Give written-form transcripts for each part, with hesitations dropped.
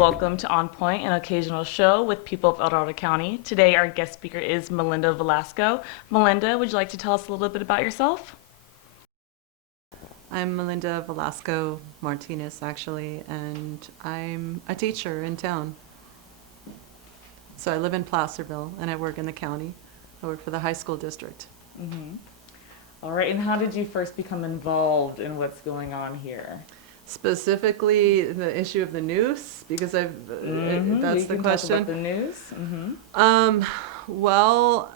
Welcome to On Point, an occasional show with people of El Dorado County. Today, our guest speaker is Melinda Velasco. Melinda, would you like to tell us a little bit about yourself? I'm Melinda Velasco Martinez, actually, and I'm a teacher in town. So I live in Placerville, and I work in the county. I work for the high school district. Mm-hmm. All right, and how did you first become involved in what's going on here? Specifically, the issue of the noose, because that's the question. Talk about the news. Mm-hmm. Well,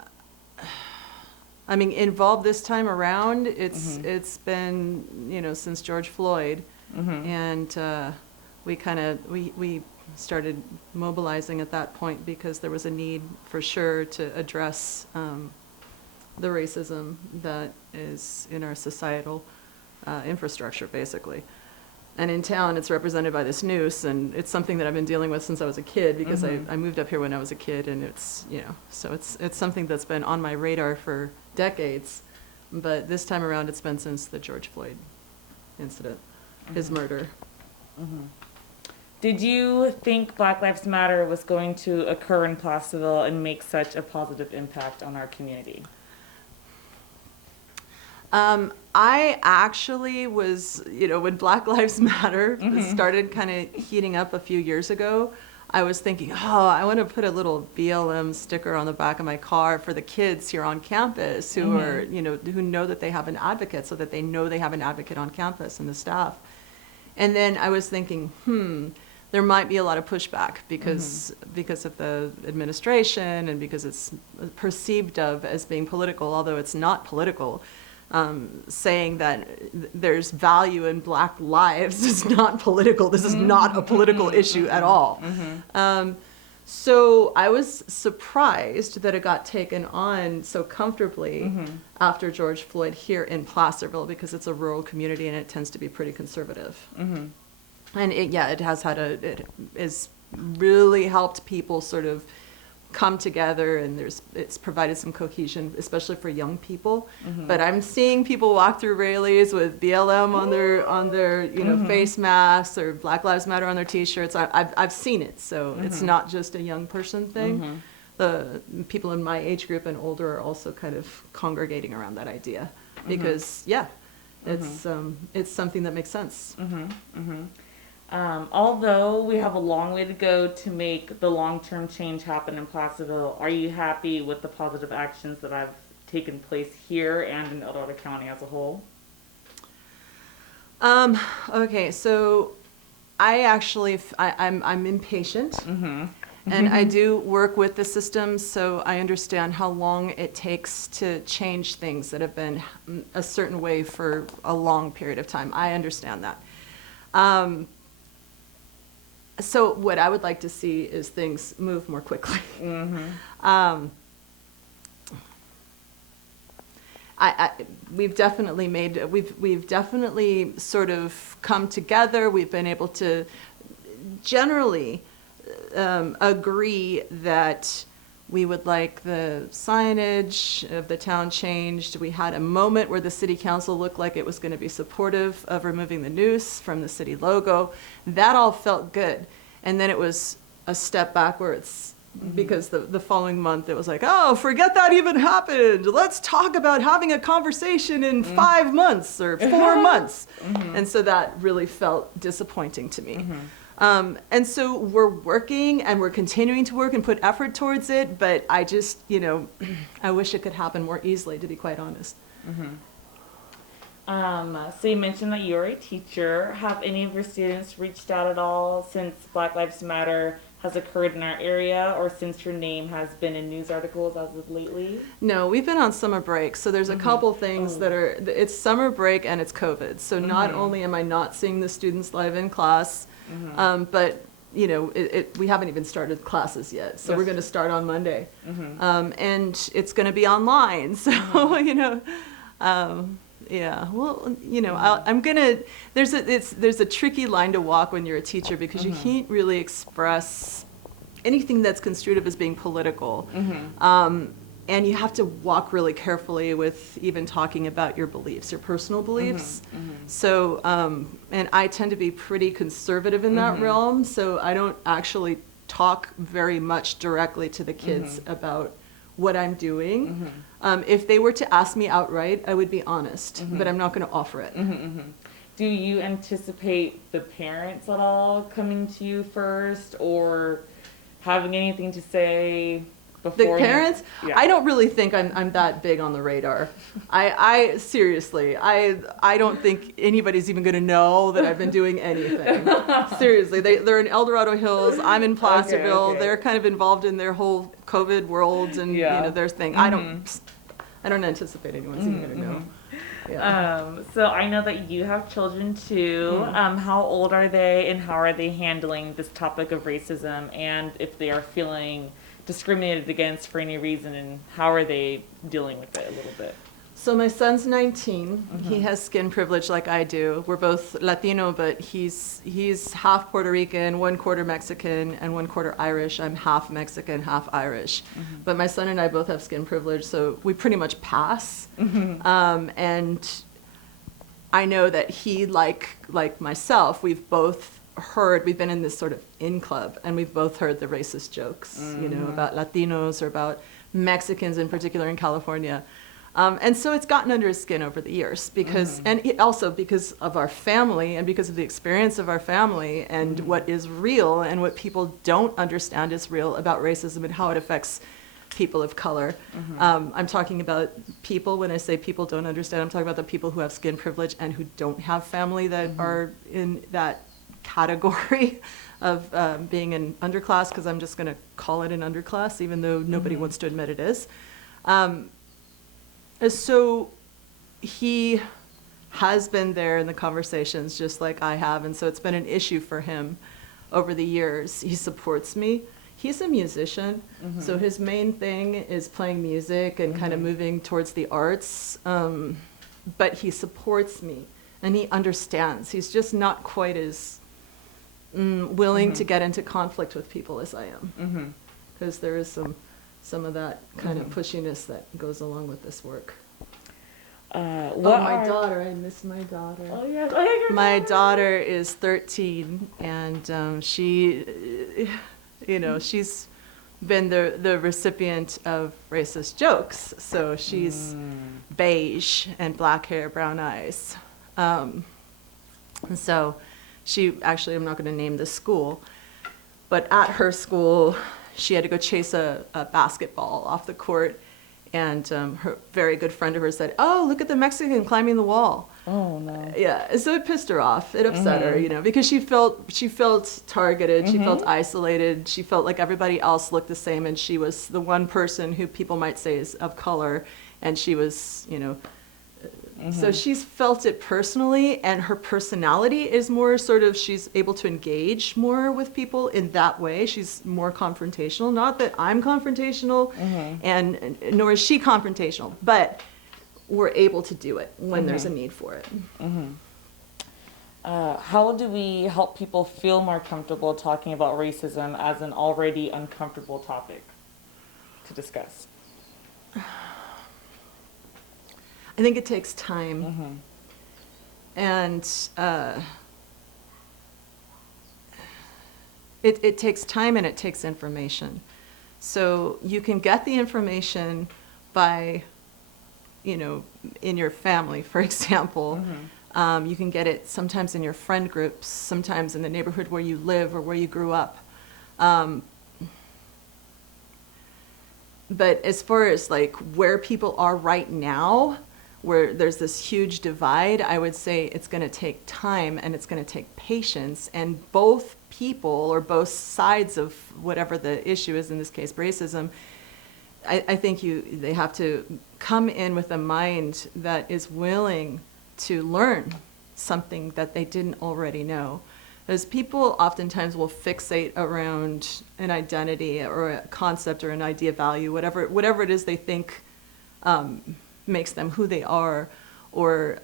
I mean, involved this time around, it's been, since George Floyd, and we started mobilizing at that point because there was a need for sure to address the racism that is in our societal infrastructure, basically. And in town, it's represented by this noose, and it's something that I've been dealing with since I was a kid, because I moved up here when I was a kid, and it's, so it's something that's been on my radar for decades. But this time around, it's been since the George Floyd incident, his murder. Did you think Black Lives Matter was going to occur in Placerville and make such a positive impact on our community? I actually was, when Black Lives Matter started kind of heating up a few years ago, I was thinking, I want to put a little BLM sticker on the back of my car for the kids here on campus who are, who know that they have an advocate, so that they know they have an advocate on campus and the staff. And then I was thinking, there might be a lot of pushback because of the administration and because it's perceived of as being political, although it's not political. Saying that there's value in Black lives is not political. This is not a political issue at all. So I was surprised that it got taken on so comfortably after George Floyd here in Placerville, because it's a rural community and it tends to be pretty conservative. And it has really helped people sort of come together, and it's provided some cohesion, especially for young people. But I'm seeing people walk through Rayleigh's with BLM on their face masks, or Black Lives Matter on their T-shirts. I've seen it, so it's not just a young person thing. The people in my age group and older are also kind of congregating around that idea, because it's something that makes sense. Although we have a long way to go to make the long-term change happen in Placerville, are you happy with the positive actions that have taken place here and in El Dorado County as a whole? Okay, so I'm impatient, and I do work with the system, so I understand how long it takes to change things that have been a certain way for a long period of time. I understand that. So what I would like to see is things move more quickly. We've definitely sort of come together. We've been able to generally agree that we would like the signage of the town changed. We had a moment where the city council looked like it was going to be supportive of removing the noose from the city logo. That all felt good. And then it was a step backwards, because the following month it was like, forget that even happened. Let's talk about having a conversation in 5 months or 4 months. And so that really felt disappointing to me. And so we're working, and we're continuing to work and put effort towards it, but I just, I wish it could happen more easily, to be quite honest. So you mentioned that you're a teacher. Have any of your students reached out at all since Black Lives Matter has occurred in our area, or since your name has been in news articles as of lately? No, we've been on summer break, so there's a couple things that are, it's summer break and it's COVID. So not only am I not seeing the students live in class, but we haven't even started classes yet. So we're going to start on Monday. And it's going to be online. So, yeah, well, there's a tricky line to walk when you're a teacher, because you can't really express anything that's construed as being political. And you have to walk really carefully with even talking about your beliefs, your personal beliefs. So, and I tend to be pretty conservative in that realm, so I don't actually talk very much directly to the kids about what I'm doing. If they were to ask me outright, I would be honest, but I'm not going to offer it. Do you anticipate the parents at all coming to you first or having anything to say The before parents, Yeah. I don't really think I'm that big on the radar. I seriously, I don't think anybody's even going to know that I've been doing anything. Seriously, they're in El Dorado Hills. I'm in Placerville. okay. They're kind of involved in their whole COVID world and Yeah. their thing. I don't anticipate anyone's even going to know. Yeah. So I know that you have children too. How old are they and how are they handling this topic of racism and if they are feeling discriminated against for any reason and how are they dealing with it a little bit? So my son's 19. He has skin privilege like I do. We're both Latino, but he's half Puerto Rican, 1/4 Mexican, and 1/4 Irish. I'm half Mexican, half Irish. But my son and I both have skin privilege, so we pretty much pass. And I know that he, like myself, we've been in this sort of in club, and we've both heard the racist jokes, about Latinos or about Mexicans in particular in California. And so it's gotten under his skin over the years also because of our family and because of the experience of our family and what is real and what people don't understand is real about racism and how it affects people of color. I'm talking about people, when I say people don't understand, I'm talking about the people who have skin privilege and who don't have family that are in that category of being an underclass, because I'm just going to call it an underclass, even though nobody wants to admit it is. So he has been there in the conversations just like I have, and so it's been an issue for him over the years. He supports me. He's a musician, so his main thing is playing music and kind of moving towards the arts, but he supports me, and he understands. He's just not quite as willing to get into conflict with people as I am, because there is some of that kind of pushiness that goes along with this work. My daughter, I miss my daughter. Oh, yes. Oh, yeah, My daughter is 13, and she, she's been the recipient of racist jokes. So she's beige and black hair, brown eyes. And so I'm not going to name the school, but at her school, she had to go chase a basketball off the court, and her very good friend of hers said, "Oh, look at the Mexican climbing the wall." Oh no. Yeah, so it pissed her off. It upset her, because she felt targeted. She felt isolated. She felt like everybody else looked the same, and she was the one person who people might say is of color, and she was, So she's felt it personally, and her personality is more sort of, she's able to engage more with people in that way. She's more confrontational. Not that I'm confrontational, and nor is she confrontational, but we're able to do it when there's a need for it. How do we help people feel more comfortable talking about racism as an already uncomfortable topic to discuss? I think it takes time. And it takes time and it takes information. So you can get the information by, in your family, for example. You can get it sometimes in your friend groups, sometimes in the neighborhood where you live or where you grew up. But as far as like where people are right now, where there's this huge divide, I would say it's going to take time and it's going to take patience, and both people or both sides of whatever the issue is, in this case racism, I think they have to come in with a mind that is willing to learn something that they didn't already know. Because people oftentimes will fixate around an identity or a concept or an idea, value, whatever it is they think makes them who they are, or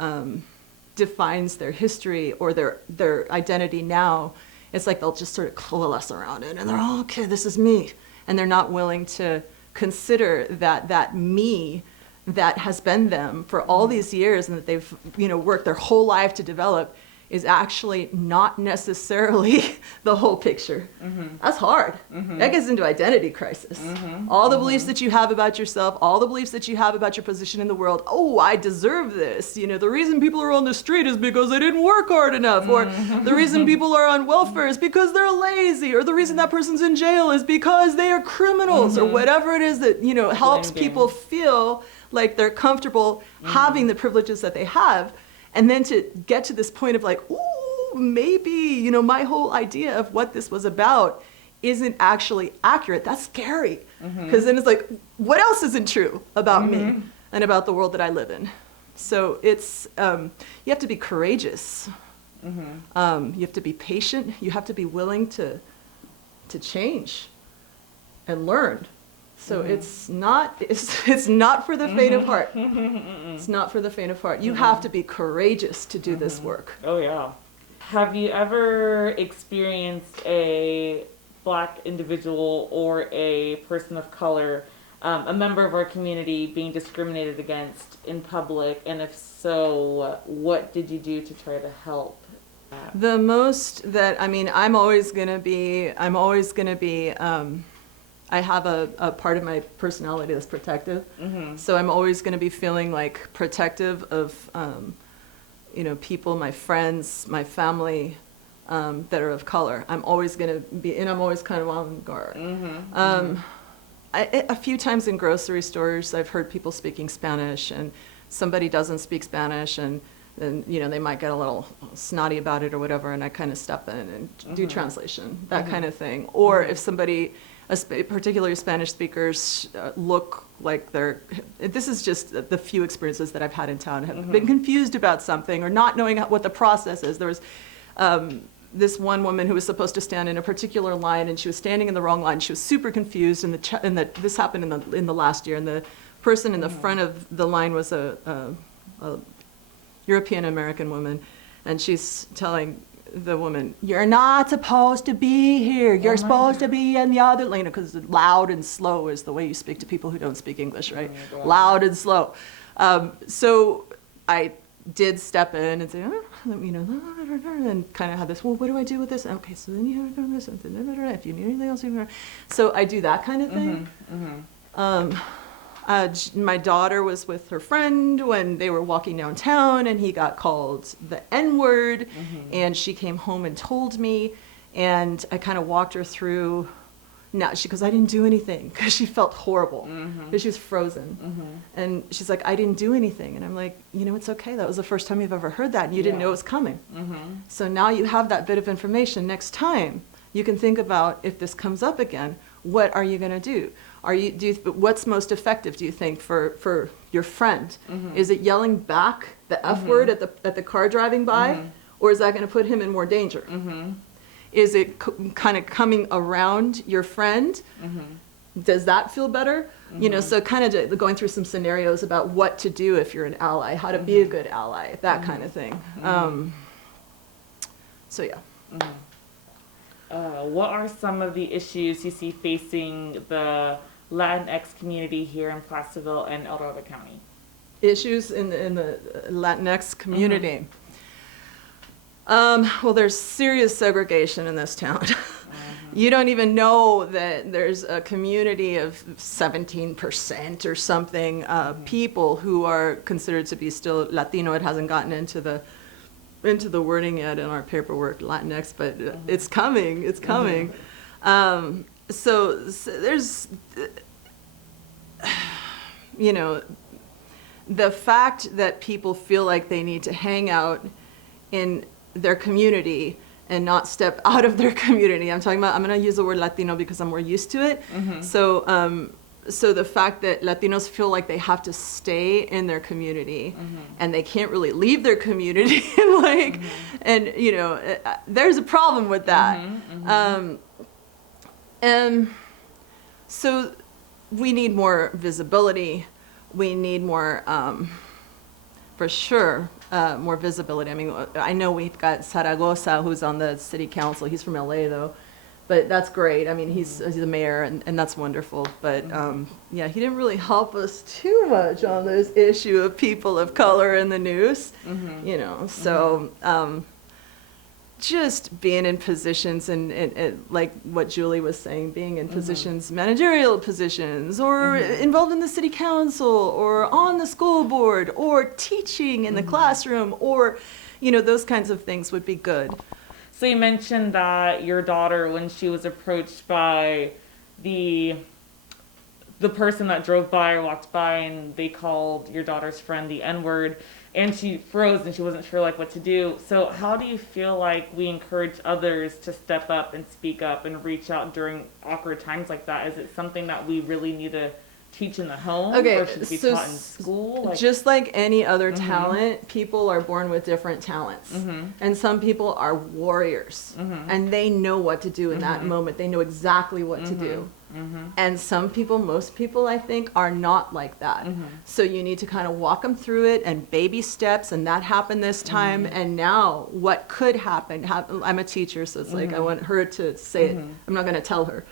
defines their history or their identity now. It's like they'll just sort of coalesce around it, and they're, oh, okay, this is me. And they're not willing to consider that that me that has been them for all these years and that they've, worked their whole life to develop is actually not necessarily the whole picture. That's hard. That gets into identity crisis. All the beliefs that you have about yourself, all the beliefs that you have about your position in the world. Oh, I deserve this. The reason people are on the street is because they didn't work hard enough. Or the reason people are on welfare is because they're lazy. Or the reason that person's in jail is because they are criminals. Or whatever it is that, helps people feel like they're comfortable having the privileges that they have. And then to get to this point of like, ooh, maybe, my whole idea of what this was about isn't actually accurate. That's scary. Because then it's like, what else isn't true about me and about the world that I live in? So it's, you have to be courageous. You have to be patient. You have to be willing to change and learn. So it's not for the faint of heart. It's not for the faint of heart. You have to be courageous to do this work. Oh yeah. Have you ever experienced a Black individual or a person of color, a member of our community, being discriminated against in public? And if so, what did you do to try to help? The most that, I'm always gonna be I have a part of my personality that's protective. So I'm always going to be feeling like protective of, people, my friends, my family that are of color. I'm always going to be, and I'm always kind of on guard. A few times in grocery stores, I've heard people speaking Spanish, and somebody doesn't speak Spanish, and then, they might get a little snotty about it or whatever, and I kind of step in and do translation, that kind of thing. Or if somebody, particularly Spanish speakers, look like this is just the few experiences that I've had in town, have been confused about something or not knowing what the process is. There was this one woman who was supposed to stand in a particular line, and she was standing in the wrong line. She was super confused, and this happened in the last year, and the person in the front of the line was a European American woman, and she's telling the woman, "You're not supposed to be here. You're supposed to be in the other lane," because loud and slow is the way you speak to people who don't speak English, right? Loud and slow. So I did step in and say, and kind of had this, well, what do I do with this? Okay, so then you have to do this, if you need anything else, so I do that kind of thing. My daughter was with her friend when they were walking downtown, and he got called the N-word, and she came home and told me, and I kind of walked her through. Now she goes, "I didn't do anything," because she felt horrible, because she was frozen, and she's like, "I didn't do anything," and I'm like, it's okay. That was the first time you've ever heard that, and you didn't know it was coming. So now you have that bit of information. Next time you can think about, if this comes up again, what are you going to do? What's most effective, do you think, for your friend? Is it yelling back the F word at the car driving by, or is that going to put him in more danger? Is it kind of coming around your friend? Does that feel better? So kind of going through some scenarios about what to do if you're an ally, how to be a good ally, that kind of thing. So yeah. What are some of the issues you see facing the Latinx community here in Placerville and El Dorado County? Issues in the Latinx community. Well, there's serious segregation in this town. You don't even know that there's a community of 17% or something people who are considered to be still Latino. It hasn't gotten into the wording yet in our paperwork, Latinx, but it's coming. It's coming. So there's, the fact that people feel like they need to hang out in their community and not step out of their community. I'm going to use the word Latino because I'm more used to it. So the fact that Latinos feel like they have to stay in their community and they can't really leave their community, there's a problem with that. And so we need more visibility. We need more, for sure, more visibility. I mean, I know we've got Zaragoza, who's on the city council. He's from LA, though. But that's great. I mean, he's the mayor, and that's wonderful. But yeah, he didn't really help us too much on this issue of people of color in the news, you know. So just being in positions and like what Julie was saying, being in positions, managerial positions, or involved in the city council, or on the school board, or teaching in the classroom, or, you know, those kinds of things would be good. So you mentioned that your daughter, when she was approached by the person that drove by or walked by, and they called your daughter's friend the N-word, and she froze and she wasn't sure like what to do. So how do you feel like we encourage others to step up and speak up and reach out during awkward times like that? Is it something that we really need to teach in the home, or should it be taught in school? Like, just like any other talent, people are born with different talents. And some people are warriors, and they know what to do in that moment. They know exactly what to do. And some people, most people, I think, are not like that. So you need to kind of walk them through it, and baby steps, and that happened this time, and now what could happen. I'm a teacher, so it's like I want her to say it. I'm not going to tell her.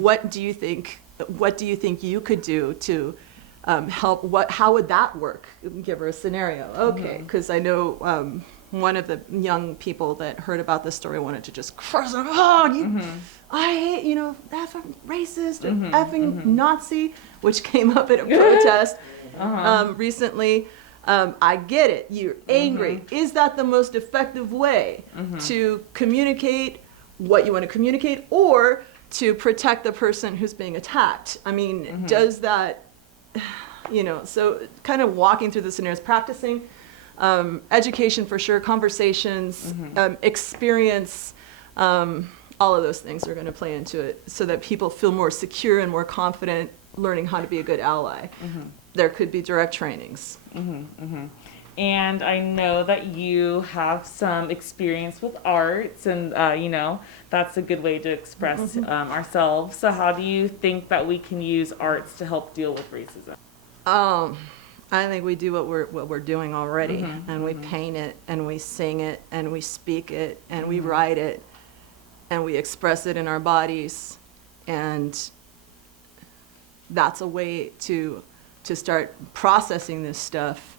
What do you think you could do to help? How would that work? Give her a scenario. Okay, because I know one of the young people that heard about this story wanted to just curse her. I hate, you know, effing racist or effing Nazi, which came up at a protest recently. I get it. You're angry. Is that the most effective way to communicate what you want to communicate, or to protect the person who's being attacked? I mean, does that, you know, so kind of walking through the scenarios, practicing, education for sure, conversations, experience, all of those things are going to play into it, so that people feel more secure and more confident learning how to be a good ally. There could be direct trainings. And I know that you have some experience with arts, and you know, that's a good way to express ourselves. So how do you think that we can use arts to help deal with racism? I think we do what we're doing already, and we paint it, and we sing it, and we speak it, and we write it, and we express it in our bodies, and that's a way to start processing this stuff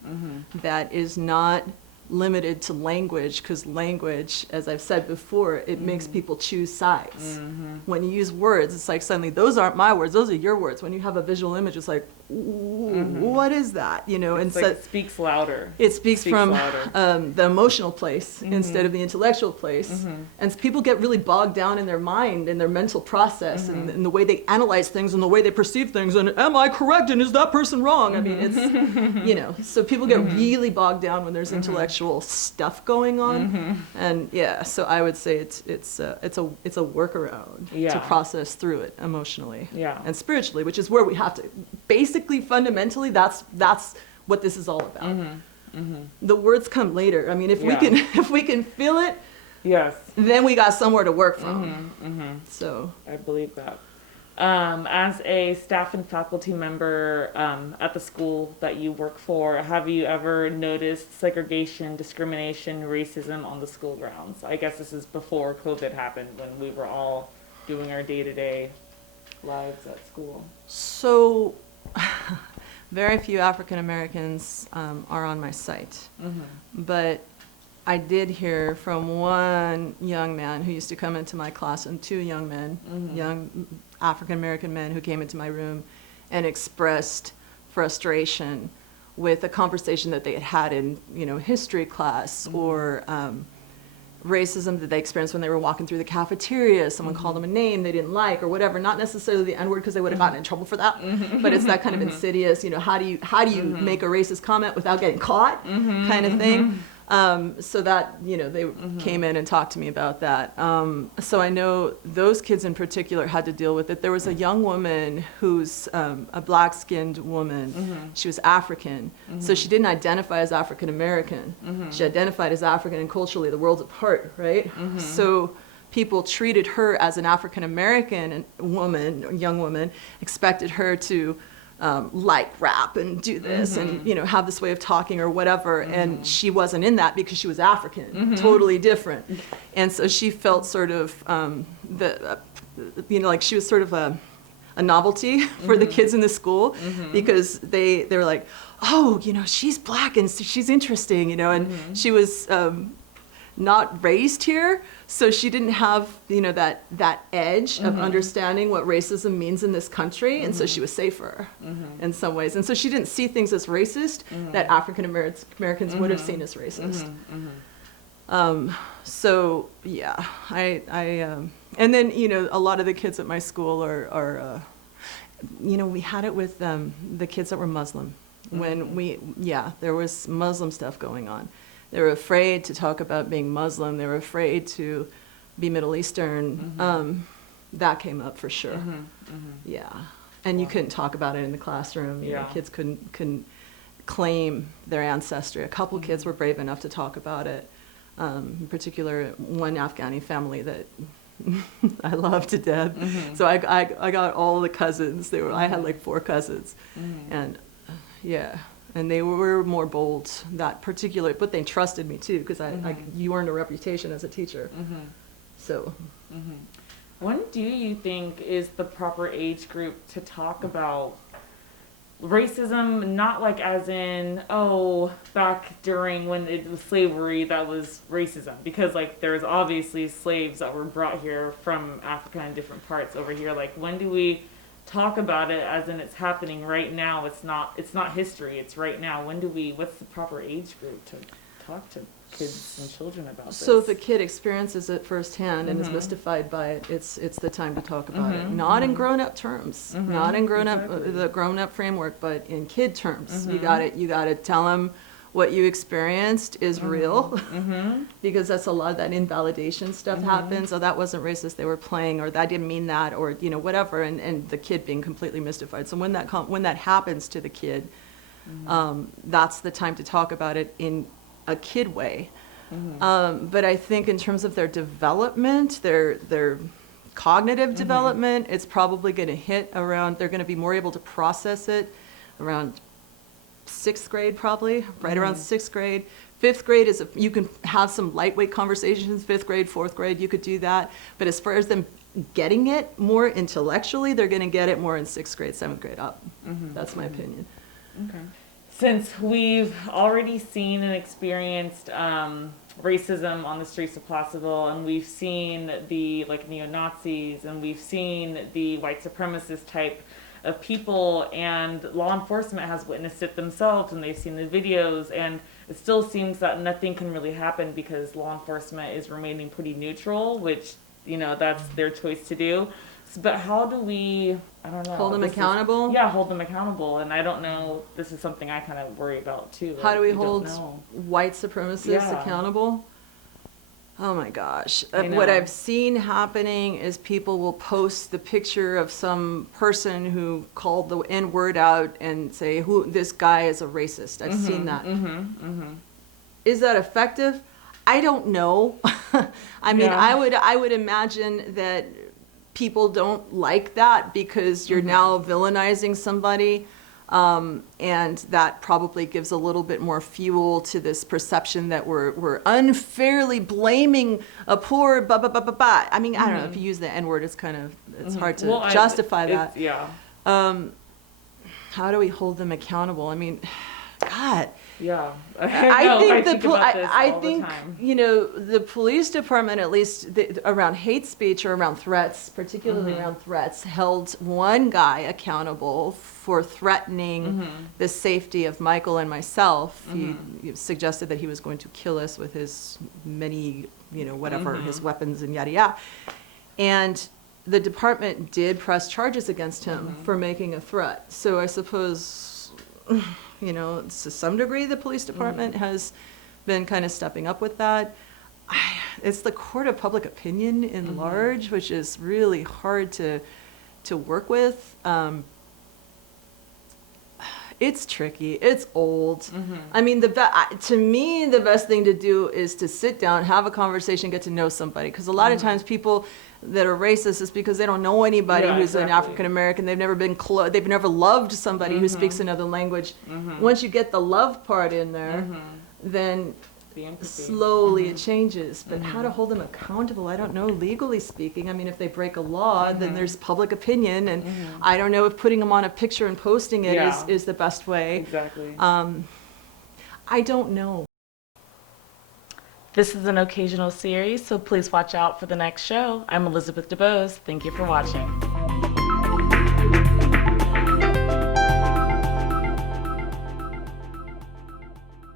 that is not limited to language, because language, as I've said before, it makes people choose sides. When you use words, it's like suddenly those aren't my words, those are your words. When you have a visual image, it's like, what is that? You know, it's and like it speaks louder. It speaks from the emotional place instead of the intellectual place. And people get really bogged down in their mind and their mental process and the way they analyze things and the way they perceive things. And am I correct? And is that person wrong? I mean, it's, you know, so people get really bogged down when there's intellectual stuff going on. And yeah, so I would say it's a workaround to process through it emotionally and spiritually, which is where we have to basically, fundamentally, that's what this is all about. The words come later. I mean, if we can feel it, then we got somewhere to work from. So I believe that. As a staff and faculty member at the school that you work for, have you ever noticed segregation, discrimination, racism on the school grounds? I guess this is before COVID happened, when we were all doing our day-to-day lives at school. So very few African Americans are on my site, but I did hear from one young man who used to come into my class, and two young men, young African American men, who came into my room and expressed frustration with a conversation that they had had in, you know, history class, or racism that they experienced when they were walking through the cafeteria. Someone called them a name they didn't like, or whatever. Not necessarily the N-word, because they would have gotten in trouble for that, but it's that kind of insidious, you know, how do you make a racist comment without getting caught, kind of thing. So that, you know, they came in and talked to me about that. So I know those kids in particular had to deal with it. There was a young woman who's a black-skinned woman. She was African, so she didn't identify as African American. She identified as African, and culturally the world's apart, right? So people treated her as an African American woman, young woman, expected her to like rap and do this and, you know, have this way of talking or whatever. And she wasn't in that because she was African, totally different. And so she felt sort of like she was sort of a novelty for the kids in the school because they were like, oh, she's black and she's interesting, and she was not raised here, so she didn't have that edge of understanding what racism means in this country, and so she was safer in some ways, and so she didn't see things as racist that African Americans would have seen as racist. So yeah, I and then a lot of the kids at my school are we had it with the kids that were Muslim when there was Muslim stuff going on. They were afraid to talk about being Muslim. They were afraid to be Middle Eastern. That came up for sure. Yeah, and you couldn't talk about it in the classroom. Kids couldn't claim their ancestry. A couple kids were brave enough to talk about it. In particular, one Afghani family that I love to death. So I got all the cousins. I had like 4 cousins, and and they were more bold that particular, but they trusted me too because you earned a reputation as a teacher. So, when do you think is the proper age group to talk about racism? Not like as in, back during when it was slavery that was racism, because like there's obviously slaves that were brought here from Africa and different parts over here. Like, when do we talk about it as in it's happening right now? It's not history, it's right now. What's the proper age group to talk to kids and children about this? So if a kid experiences it firsthand and is mystified by it, it's the time to talk about it. Not in grown-up terms, not in the grown-up framework, but in kid terms. You gotta tell them what you experienced is real, because that's a lot of that invalidation stuff happens. Oh, that wasn't racist, they were playing, or that didn't mean that, or whatever, and the kid being completely mystified. So when that happens to the kid, that's the time to talk about it in a kid way. But I think in terms of their development, their cognitive development, it's probably going to hit around, they're going to be more able to process it around 6th grade, probably, right around 6th grade. 5th grade you can have some lightweight conversations. 5th grade, 4th grade, you could do that. But as far as them getting it more intellectually, they're going to get it more in 6th grade, 7th grade up. That's my opinion. Okay. Since we've already seen and experienced racism on the streets of Placerville, and we've seen the neo-Nazis, and we've seen the white supremacist type of people, and law enforcement has witnessed it themselves, and they've seen the videos, and it still seems that nothing can really happen because law enforcement is remaining pretty neutral, which that's their choice to do. But how do we, I don't know. Hold them accountable? Hold them accountable. And I don't know, this is something I kind of worry about too. How do we hold white supremacists accountable? Oh my gosh. What I've seen happening is people will post the picture of some person who called the N-word out and say, this guy is a racist. I've seen that. Is that effective? I don't know. I mean, I would imagine that people don't like that because you're now villainizing somebody, and that probably gives a little bit more fuel to this perception that we're unfairly blaming a poor I mean, I don't know, if you use the N-word, it's hard to justify that. How do we hold them accountable? I mean, God. Yeah. I think the police department, at least around hate speech or around threats, particularly around threats, held one guy accountable for threatening the safety of Michael and myself. He suggested that he was going to kill us with his many, his weapons and yada yada. And the department did press charges against him for making a threat. So I suppose, to some degree, the police department has been kind of stepping up with that. It's the court of public opinion in large, which is really hard to work with. It's tricky. It's old. I mean, to me, the best thing to do is to sit down, have a conversation, get to know somebody. Because a lot of times people that are racist is because they don't know anybody who's an African American. They've never been they've never loved somebody who speaks another language. Once you get the love part in there, then The empathy. slowly it changes. But how to hold them accountable, I don't know, legally speaking. I mean, if they break a law, then there's public opinion, and I don't know if putting them on a picture and posting it Yeah. is the best way. Exactly. I don't know. This is an occasional series, so please watch out for the next show. I'm Elizabeth DeBose. Thank you for watching.